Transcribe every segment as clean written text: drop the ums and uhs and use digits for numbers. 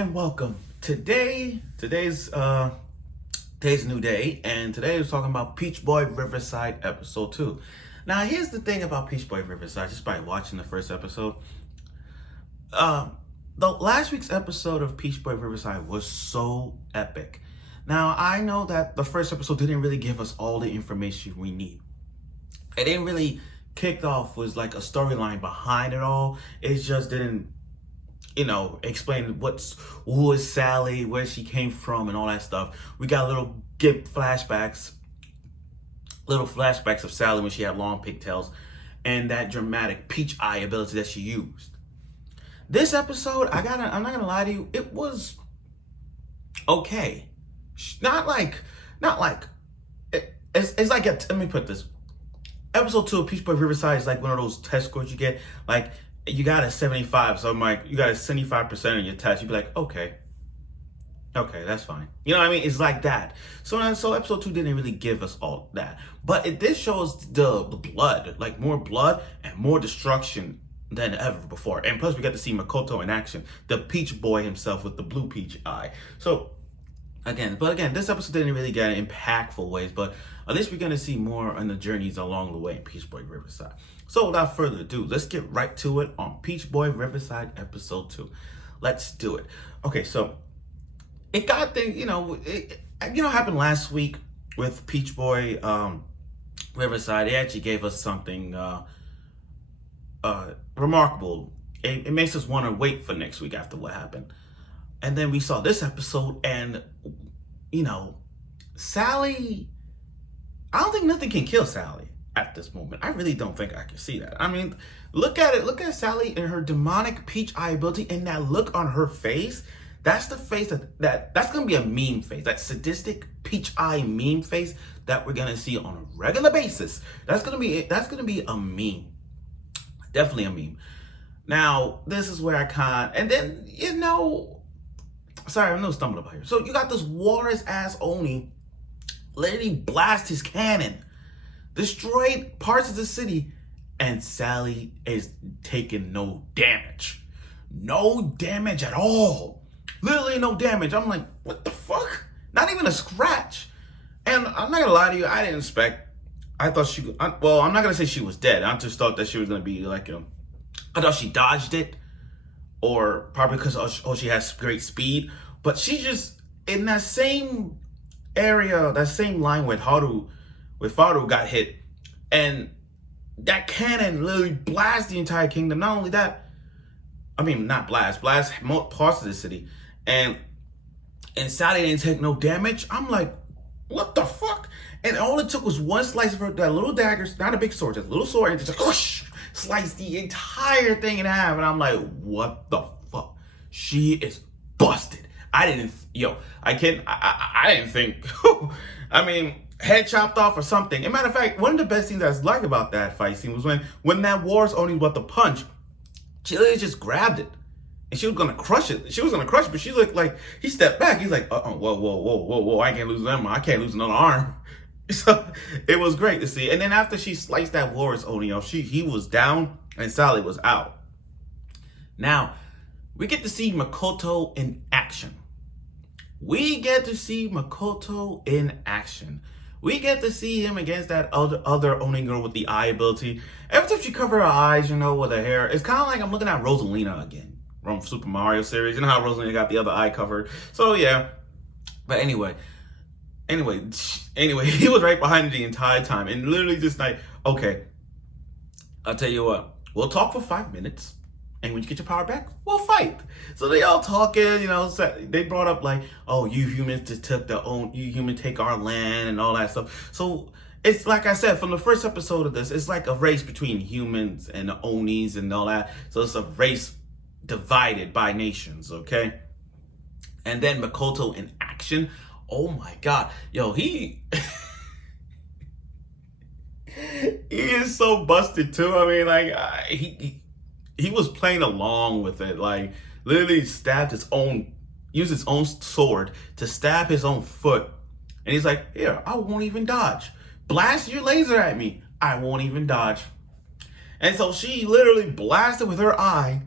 and welcome. Today's a new day, and today we're talking about Peach Boy Riverside episode 2. Now, here's the thing about Peach Boy Riverside, just by watching the first episode. The last week's episode of Peach Boy Riverside was so epic. Now, I know that the first episode didn't really give us all the information we need. It didn't really kick off was like a storyline behind it all. It just didn't explain who is Sally, where she came from, and all that stuff. We got little flashbacks of Sally when she had long pigtails, and that dramatic peach eye ability that she used. This episode, I'm not gonna lie to you, it was okay. Not like it's like let me put this. Episode 2 of Peach Boy Riverside is like one of those test scores you get, like. You got a 75, so I'm like, you got a 75% on your test. You'd be like, okay, that's fine. You know what I mean? It's like that. So episode 2 didn't really give us all that. But this shows the blood, like more blood and more destruction than ever before. And plus we got to see Mikoto in action, the Peach Boy himself with the blue peach eye. So again, this episode didn't really get impactful ways, but at least we're going to see more on the journeys along the way in Peach Boy Riverside. So without further ado, let's get right to it on Peach Boy Riverside episode 2. Let's do it. Okay, so it got things, happened last week with Peach Boy Riverside. It actually gave us something remarkable. It makes us want to wait for next week after what happened. And then we saw this episode, and Sally, I don't think nothing can kill Sally at this moment. I really don't think I can see that. I mean, look at it. Look at Sally and her demonic peach eye ability, and that look on her face. That's the face that's gonna be a meme face. That sadistic peach eye meme face that we're gonna see on a regular basis. That's gonna be a meme. Definitely a meme. Now, this is where I can't. And then sorry, I'm no stumbling up here. So you got this walrus ass Oni literally blast his cannon, destroyed parts of the city, and Sally is taking no damage. No damage at all. Literally no damage. I'm like, what the fuck? Not even a scratch. And I'm not gonna lie to you, I didn't expect. I'm not gonna say she was dead. I just thought that she was gonna be like I thought she dodged it, or probably because she has great speed. But she just in that same area, that same line with Haru got hit, and that cannon literally blasted the entire kingdom. Not only that, I mean, not blast parts of the city, and Sally didn't take no damage. I'm like, what the fuck? And all it took was one slice of her, that little dagger, not a big sword, just a little sword, and just like, whoosh, sliced the entire thing in half. And I'm like, what the fuck? She is busted. I didn't think, I mean, head chopped off or something. As a matter of fact, one of the best things I like about that fight scene was when that war's only about to punch, she literally just grabbed it. And she was gonna crush it. But she looked like, he stepped back. He's like, whoa, I can't lose them. I can't lose another arm. So it was great to see. And then after she sliced that war's Oni off, he was down and Sally was out. Now, we get to see Mikoto in action. We get to see him against that other Oni girl with the eye ability. Every time she covered her eyes, with her hair, it's kind of like I'm looking at Rosalina again from Super Mario series. You know how Rosalina got the other eye covered? So yeah. But anyway, he was right behind her the entire time, and literally just like, okay, I'll tell you what, we'll talk for 5 minutes. And when you get your power back, we'll fight. So they all talking, they brought up like, oh, you humans just you humans take our land and all that stuff. So it's like I said, from the first episode of this, it's like a race between humans and the Onis and all that. So it's a race divided by nations, okay? And then Mikoto in action. Oh my God. Yo, he is so busted too. I mean, like, he was playing along with it, like literally used his own sword to stab his own foot. And he's like, here, I won't even dodge. Blast your laser at me. I won't even dodge. And so she literally blasted with her eye,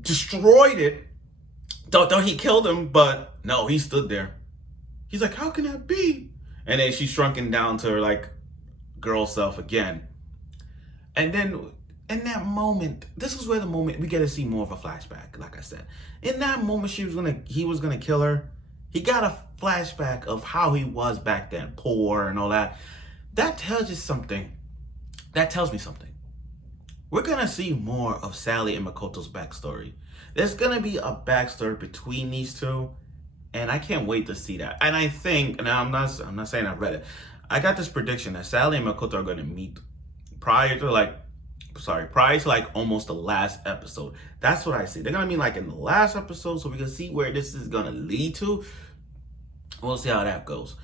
destroyed it, Thought he killed him, but no, he stood there. He's like, how can that be? And then she's shrunken down to her like girl self again. And then in that moment, this is where the moment we get to see more of a flashback. Like I said, in that moment, he was gonna kill her. He got a flashback of how he was back then, poor and all that. That tells you something. That tells me something. We're gonna see more of Sally and Mikoto's backstory. There's gonna be a backstory between these two, and I can't wait to see that. And I think, and I'm not saying I read it. I got this prediction that Sally and Mikoto are gonna meet prior to like almost the last episode. That's what I see. They're gonna meet like in the last episode, so we can see where this is gonna lead to. We'll see how that goes.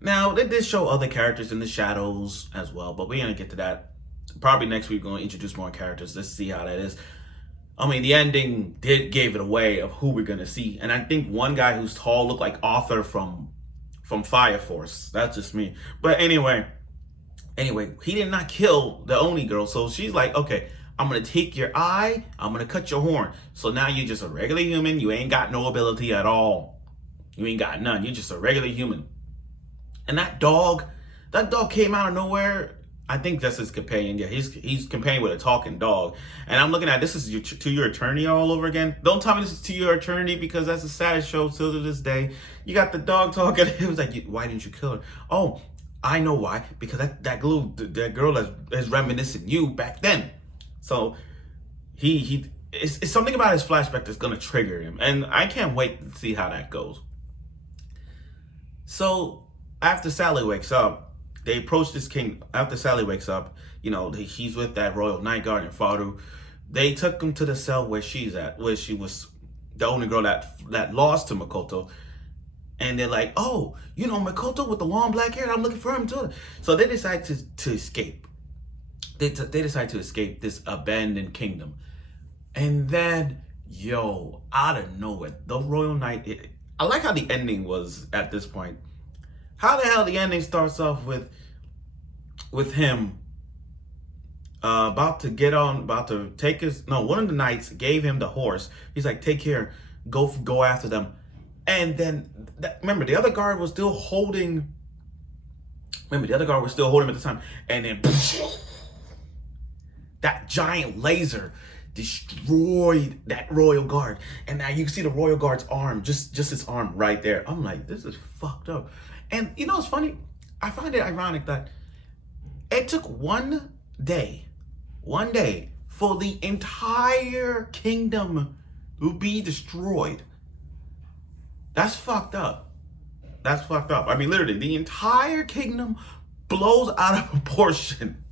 Now, they did show other characters in the shadows as well, but we're gonna get to that. Probably next week, we're gonna introduce more characters. Let's see how that is. I mean, the ending gave it away of who we're gonna see. And I think one guy who's tall looked like Arthur from Fire Force. That's just me. But anyway, he did not kill the Oni girl. So she's like, okay, I'm gonna take your eye, I'm gonna cut your horn. So now you're just a regular human. You ain't got no ability at all. You ain't got none. You're just a regular human. And that dog came out of nowhere. I think that's his companion. Yeah, he's companion with a talking dog. And I'm looking at this is To Your Eternity all over again. Don't tell me this is To Your Eternity because that's the saddest show till to this day. You got the dog talking. It was like, why didn't you kill her? Oh, I know why. Because that girl is reminiscing you back then. So it's something about his flashback that's gonna trigger him, and I can't wait to see how that goes. So after Sally wakes up, they approach this king. After Sally wakes up, he's with that royal night guard and Faru. They took him to the cell where she's at, where she was the only girl that lost to Mikoto. And they're like, oh, Mikoto with the long black hair, I'm looking for him too. So they decide to escape. They decide to escape this abandoned kingdom. And then, out of nowhere, the royal knight, I like how the ending was at this point. How the hell the ending starts off with him about to take one of the knights gave him the horse. He's like, take care, go after them. And then, remember, the other guard was still holding him at the time. And then, that giant laser destroyed that royal guard. And now you can see the royal guard's arm, just his arm right there. I'm like, this is fucked up. And it's funny? I find it ironic that it took one day for the entire kingdom to be destroyed. That's fucked up. I mean, literally, the entire kingdom blows out of proportion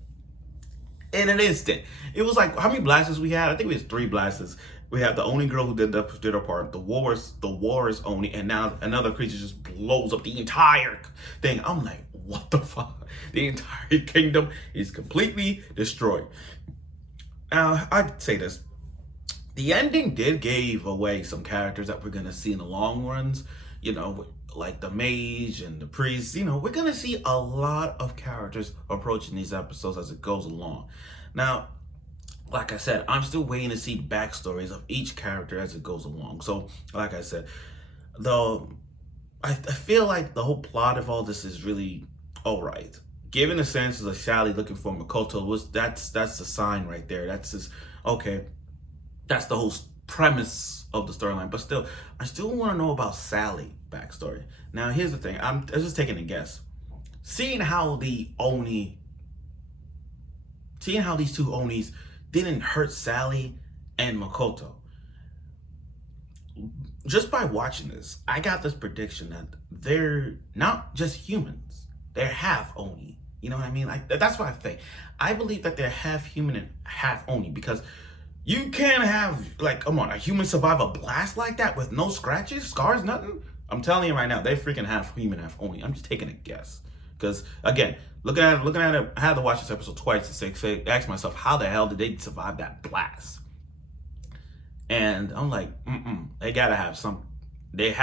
in an instant. It was like, how many blasters we had? I think we had 3 blasters. We had the only girl who did her part, the Walrus Oni, and now another creature just blows up the entire thing. I'm like, what the fuck? The entire kingdom is completely destroyed. Now, I'd say this. The ending did give away some characters that we're going to see in the long runs, like the mage and the priest. We're going to see a lot of characters approaching these episodes as it goes along. Now, like I said, I'm still waiting to see backstories of each character as it goes along. So, like I said, I feel like the whole plot of all this is really all right. Given the sense of Sally looking for Mikoto, that's the sign right there. That's just, okay. That's the whole premise of the storyline. But still, I still want to know about Sally backstory. Now, here's the thing. I'm just taking a guess. Seeing how these two Onis didn't hurt Sally and Mikoto. Just by watching this, I got this prediction that they're not just humans. They're half Oni. You know what I mean? Like, that's what I think. I believe that they're half human and half Oni, because you can't have, like, come on, a human survive a blast like that with no scratches, scars, nothing? I'm telling you right now, they freaking half human, half Oni. I'm just taking a guess. Because, again, looking at it, I had to watch this episode twice to ask myself, how the hell did they survive that blast? And I'm like, they gotta have some. They're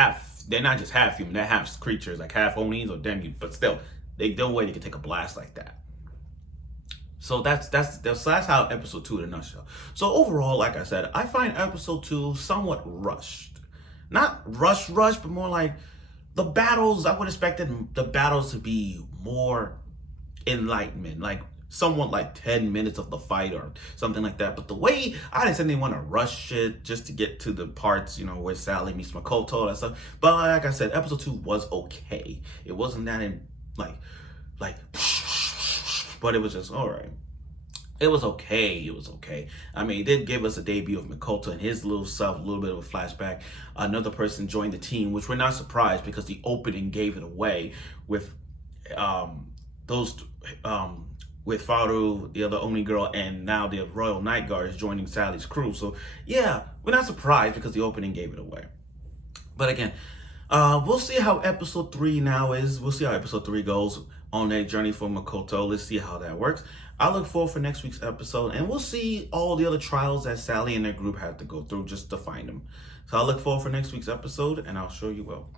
not just half human, they're half creatures, like half Onis or demi, but still, there's no way they can take a blast like that. So that's how episode 2 in a nutshell. So overall, like I said, I find episode 2 somewhat rushed. not rush, but more like the battles. I would expect the battles to be more enlightenment, like somewhat like 10 minutes of the fight or something like that. But the way I didn't say they want to rush it just to get to the parts, where Sally meets Mikoto and stuff. But like I said, episode 2 was okay. It wasn't that like, but it was just all right. It was okay. It was okay. I mean, it did give us a debut of Mikoto and his little self, a little bit of a flashback. Another person joined the team, which we're not surprised because the opening gave it away with those with Faru, the other Oni girl, and now the Royal Night Guard is joining Sally's crew. So yeah, we're not surprised because the opening gave it away. But again, we'll see how episode 3 now is. We'll see how episode 3 goes on that journey for Mikoto. Let's see how that works. I look forward for next week's episode, and we'll see all the other trials that Sally and their group have to go through just to find them. So I look forward for next week's episode, and I'll show you well.